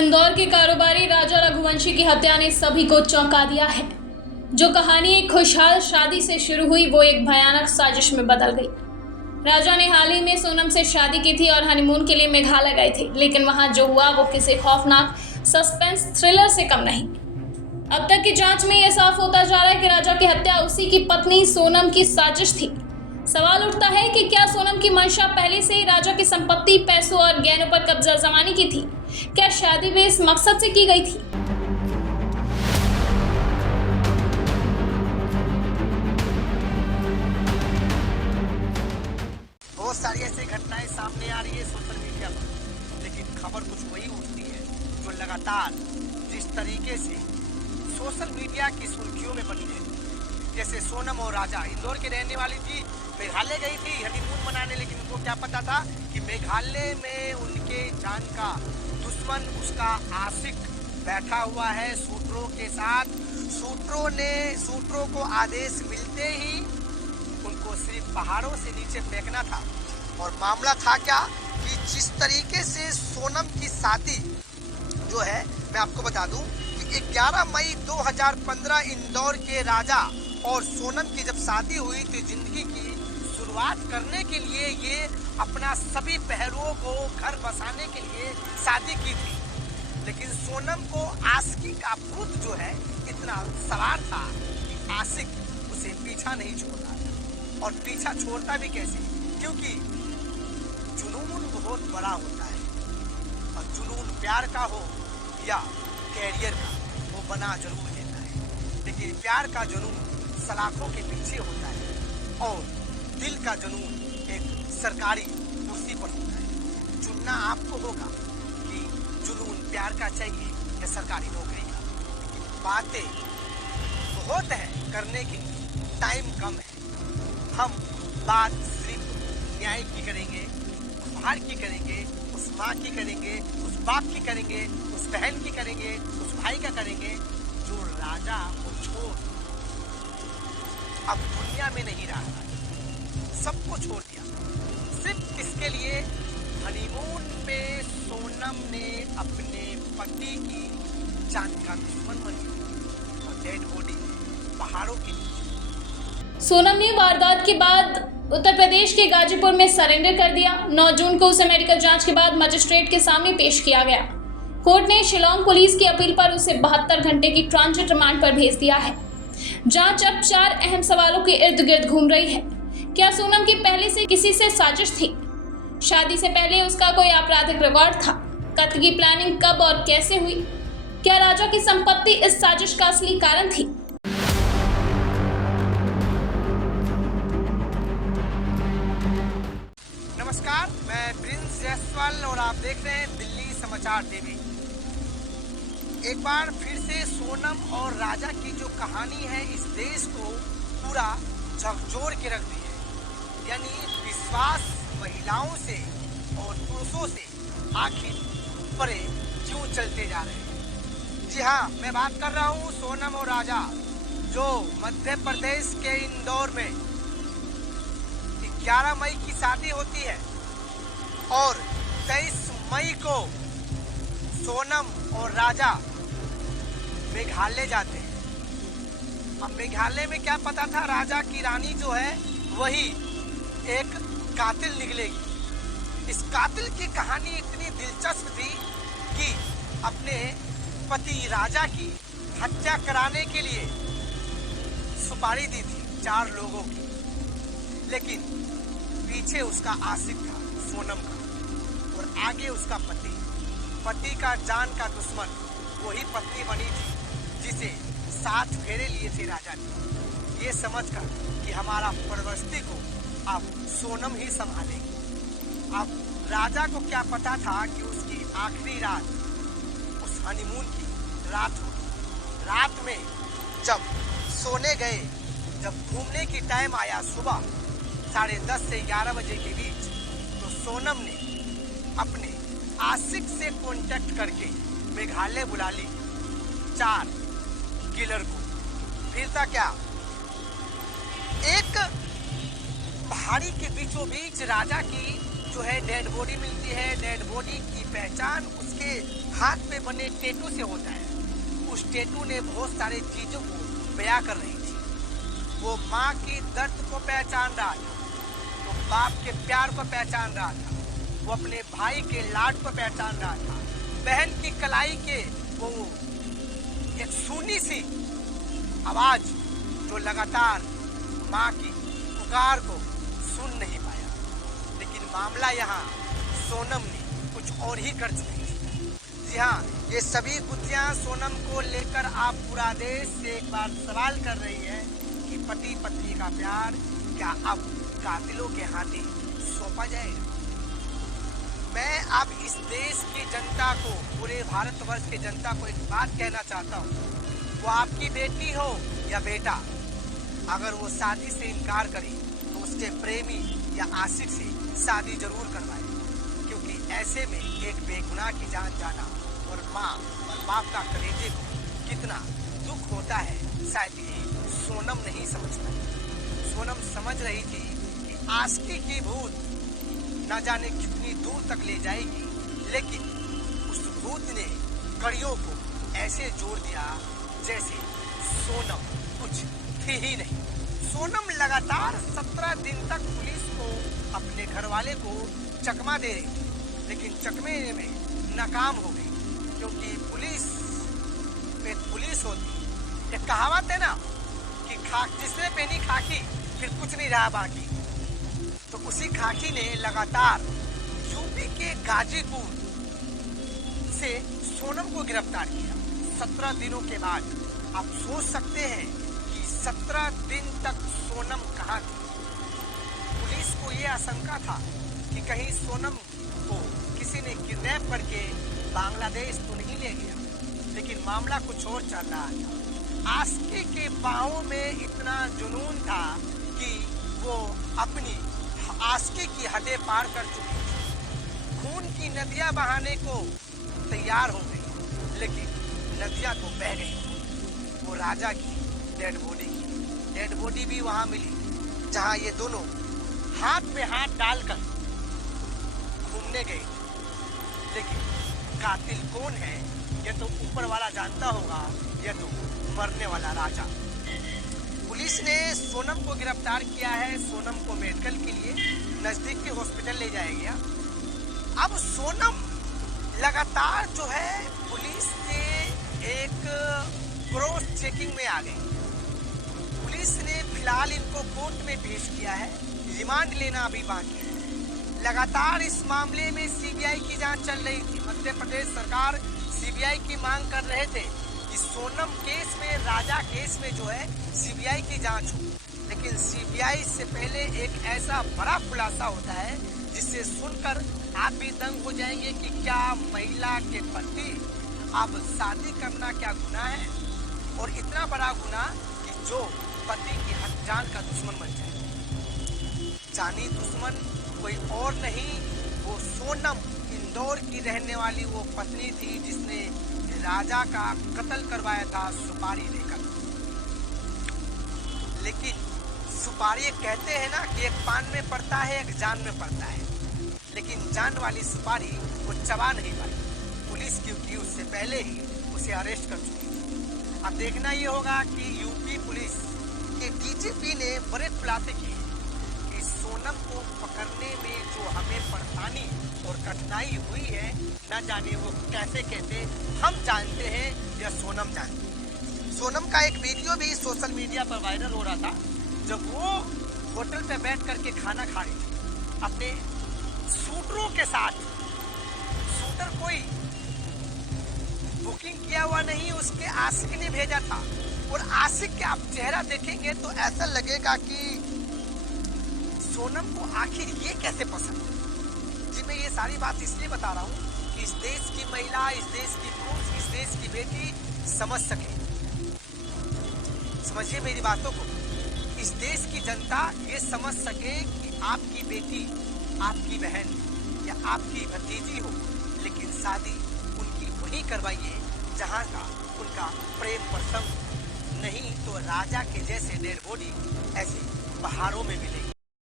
इंदौर के कारोबारी राजा रघुवंशी की हत्या ने सभी को चौंका दिया है। जो कहानी एक खुशहाल शादी से शुरू हुई वो एक भयानक साजिश में बदल गई। राजा ने हाल ही में सोनम से शादी की थी और हनीमून के लिए मेघालय गए थे, लेकिन वहां जो हुआ वो किसी खौफनाक सस्पेंस थ्रिलर से कम नहीं। अब तक की जांच में यह साफ होता जा रहा है कि राजा की हत्या उसी की पत्नी सोनम की साजिश थी। सवाल उठता है कि क्या सोनम की मंशा पहले से ही राजा की संपत्ति, पैसों और गहनों पर कब्जा जमाने की थी? क्या शादी भी इस मकसद से की गई थी? बहुत सारी ऐसी घटनाएं सामने आ रही है सोशल मीडिया पर, लेकिन खबर कुछ वही उठती है जो लगातार जिस तरीके से सोशल मीडिया की सुर्खियों में बनी है। जैसे सोनम और राजा इंदौर के रहने वाली थी, मेघालय गई थी हनीमून मनाने, लेकिन उनको क्या पता था कि मेघालय में उनके जान का दुश्मन, उसका आशिक बैठा हुआ है शूटरों के साथ। शूटरों को आदेश मिलते ही उनको सिर्फ पहाड़ों से नीचे फेंकना था। और मामला था क्या कि जिस तरीके से सोनम की शादी जो है, मैं आपको बता दूं कि 11 मई 2015 इंदौर के राजा और सोनम की जब शादी हुई तो जिंदगी की शुरुआत करने के लिए ये अपना सभी पहलुओं को घर बसाने के लिए शादी की थी। लेकिन सोनम को आशिकी का भूत जो है इतना सवार था कि आशिक उसे पीछा नहीं छोड़ रहा था। और पीछा छोड़ता भी कैसे, क्योंकि जुनून बहुत बड़ा होता है और जुनून प्यार का हो या कैरियर का, वो बना जरूर देता है। लेकिन प्यार का जुनून सलाखों के पीछे होता है और दिल का जुनून एक सरकारी कुर्सी पर होता है। चुनना आपको होगा कि जुनून प्यार का चाहिए या सरकारी नौकरी का। बातें बहुत है करने की, टाइम कम है। हम बात सिर्फ न्याय की करेंगे, उस भाई की करेंगे, उस माँ की करेंगे, उस बाप की करेंगे, उस बहन की करेंगे, उस भाई का करेंगे जो राजा को छोड़ अब दुनिया में नहीं रहा, सबको छोड़ दिया। सिर्फ इसके लिए हनीमून पे सोनम ने अपने पति की जान का दुश्मन बनी और डेड बॉडी पहाड़ों के नीचे। सोनम ने वारदात के बाद उत्तर प्रदेश के गाजीपुर में सरेंडर कर दिया। 9 जून को उसे मेडिकल जांच के बाद मजिस्ट्रेट के सामने पेश किया गया। कोर्ट ने शिलोंग पुलिस की अपील पर उसे 72 घंटे की ट्रांजिट रिमांड पर भेज दिया है। जांच अब 4 अहम सवालों के इर्द गिर्द घूम रही है। क्या सोनम की पहले से किसी से साजिश थी? शादी से पहले उसका कोई आपराधिक रिकॉर्ड था? कत्ल की प्लानिंग कब और कैसे हुई? क्या राजा की संपत्ति इस साजिश का असली कारण थी? नमस्कार, मैं प्रिंस जायसवाल और आप देख रहे हैं दिल्ली समाचार टीवी। एक बार फिर से सोनम और राजा की जो कहानी है इस देश को पूरा झकझोर के रख दी है। यानी विश्वास महिलाओं से और पुरुषों से आखिर परे क्यों चलते जा रहे हैं। जी हाँ, मैं बात कर रहा हूँ सोनम और राजा, जो मध्य प्रदेश के इंदौर में 11 मई की शादी होती है और 23 मई को सोनम और राजा मेघालय जाते हैं। अब मेघालय में क्या पता था, राजा की रानी जो है वही एक कातिल निकलेगी। इस कातिल की कहानी इतनी दिलचस्प थी कि अपने पति राजा की हत्या कराने के लिए सुपारी दी थी 4 लोगों की, लेकिन पीछे उसका आशिक था सोनम का और आगे उसका पति का जान का दुश्मन वही पत्नी बनी थी जिसे 7 फेरे लिए थे राजा ने, ये समझकर कि हमारा परवस्ती को अब सोनम ही संभालेगी। अब राजा को क्या पता था कि उसकी आखिरी रात उस हनीमून की रात होगी। रात में जब सोने गए, जब घूमने की टाइम आया सुबह 10:30 से 11 बजे के बीच, तो सोनम ने अपने आशिक से कांटेक्ट करके मेघालय बुला ली 4 किलर को। फिर था क्या, एक पहाड़ी के बीचों बीच राजा की जो है डेड बॉडी मिलती है, डेड बॉडी की पहचान उसके हाथ पे बने टैटू से होता है। उस टैटू ने बहुत सारे चीजों को बयां कर रही थी। वो माँ की दर्द को पहचान रहा था, वो बाप के प्यार को पहचान रहा था, वो अपने भाई के लाड को पहचान रहा था, बहन की कलाई के वो एक सूनी सी आवाज जो लगातार माँ की पुकार को सुन नहीं पाया। लेकिन मामला यहाँ सोनम ने कुछ और ही कर चुकी थी। जी हाँ, ये सभी गुत्थियां सोनम को लेकर आप पूरा देश से एक बार सवाल कर रही है कि पति पत्नी का प्यार क्या अब कातिलों के हाथे सौंपा जाएगा। मैं अब इस देश की जनता को, पूरे भारतवर्ष की जनता को एक बात कहना चाहता हूँ, वो आपकी बेटी हो या बेटा, अगर वो शादी से इनकार करे तो उसके प्रेमी या आशिक से शादी जरूर करवाए, क्योंकि ऐसे में एक बेगुनाह की जान जाना और माँ और बाप का कलेजे को कितना दुख होता है, शायद ये सोनम नहीं समझता। सोनम समझ रही थी कि आशिकी की भूत न जाने कितनी दूर तक ले जाएगी, लेकिन उस भूत ने कड़ियों को ऐसे जोड़ दिया जैसे सोनम कुछ थी ही नहीं। सोनम लगातार 17 दिन तक पुलिस को, अपने घर वाले को चकमा दे रही थी, लेकिन चकमे में नाकाम हो गई, क्योंकि पुलिस में पुलिस होती। एक कहावत है ना कि जिसने पहनी खाकी फिर कुछ नहीं रहा बाकी। तो उसी खाकी ने लगातार यूपी के गाजीपुर से सोनम को गिरफ्तार किया 17 दिनों के बाद। आप सोच सकते हैं कि 17 दिन तक सोनम कहाँ थी। पुलिस को यह आशंका था कि कहीं सोनम को किसी ने किडनैप करके बांग्लादेश तो नहीं ले गया, लेकिन मामला कुछ और चल रहा था। आशिकी के बाहों में इतना जुनून था कि वो अपनी आशिकी की हदें पार कर चुकी थी। खून की नदियां बहाने को तैयार हो गई, लेकिन नदियां तो बह गई। वो राजा की डेड बॉडी भी वहां मिली, जहां ये दोनों हाथ में हाथ डालकर घूमने गए। लेकिन कातिल कौन है ये तो ऊपर वाला जानता होगा, ये तो मरने वाला राजा। पुलिस ने सोनम को गिरफ्तार किया है। सोनम को मेडिकल के लिए नजदीक के हॉस्पिटल ले जाया गया। अब सोनम लगातार जो है पुलिस से एक क्रॉस चेकिंग में आ गई। पुलिस ने फिलहाल इनको कोर्ट में पेश किया है, रिमांड लेना अभी बाकी है। लगातार इस मामले में सीबीआई की जांच चल रही थी। मध्य प्रदेश सरकार सीबीआई की मांग कर रहे थे कि सोनम केस में, राजा केस में जो है सीबीआई की जांच हो, लेकिन सीबीआई से पहले एक ऐसा बड़ा खुलासा होता है जिससे सुनकर आप भी दंग हो जाएंगे कि क्या महिला के पति अब शादी करना क्या गुनाह है, और इतना बड़ा गुनाह कि जो पति की जान का दुश्मन बन जाए। जानी दुश्मन कोई और नहीं, वो सोनम, इंदौर की रहने वाली वो पत्नी थी जिसने राजा का कत्ल करवाया था सुपारी लेकर। लेकिन सुपारी कहते हैं ना कि एक पान में पड़ता है, एक जान में पड़ता है, लेकिन जान वाली सुपारी वो चबा नहीं पाई पुलिस, क्योंकि उससे पहले ही उसे अरेस्ट कर चुकी थी। अब देखना ये होगा कि यूपी पुलिस के डीजीपी ने बड़े खुलासे किए कि सोनम को पकड़ने में जो हमें परेशानी और कठिनाई हुई है, न जाने वो कैसे कैसे हम जानते हैं या सोनम जानती है। सोनम का एक वीडियो भी सोशल मीडिया पर वायरल हो रहा था, जब वो होटल पे बैठ करके खाना खा रही थी अपने सूटरों के साथ। सूटर कोई बुकिंग किया हुआ नहीं, उसके आशिक ने भेजा था, और आशिक के आप चेहरा देखेंगे तो ऐसा लगेगा कि सोनम को आखिर ये कैसे पसंद है। जी मैं ये सारी बात इसलिए बता रहा हूँ कि इस देश की महिला, इस देश की पुरुष, इस देश की बेटी समझ सके। समझिए मेरी बातों को। इस देश की जनता ये समझ सके कि आपकी बेटी, आपकी बहन या आपकी भतीजी हो, लेकिन शादी उनकी वहीं करवाइए जहाँ का उनका प्रेम प्रसंग, नहीं तो राजा के जैसे डेड बॉडी ऐसे पहाड़ों में मिलेगी।